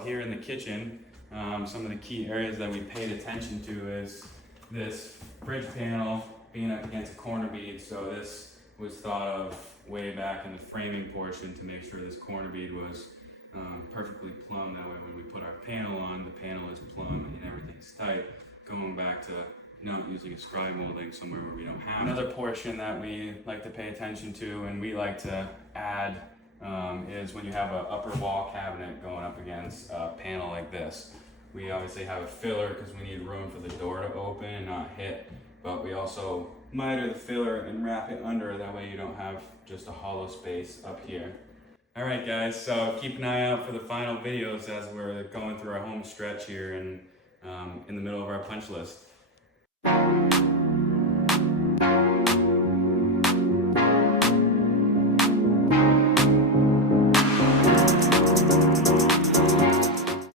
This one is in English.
So here in the kitchen, some of the key areas that we paid attention to is this fridge panel being up against a corner bead. So this was thought of way back in the framing portion to make sure this corner bead was perfectly plumb. That way when we put our panel on, the panel is plumb and everything's tight. Going back to not using a scribe molding somewhere where we don't have. Another portion that we like to pay attention to and we like to add is when you have an upper wall cabinet going up against a panel like this. We obviously have a filler because we need room for the door to open and not hit, but we also miter the filler and wrap it under, that way you don't have just a hollow space up here. All right guys, so keep an eye out for the final videos as we're going through our home stretch here and in the middle of our punch list.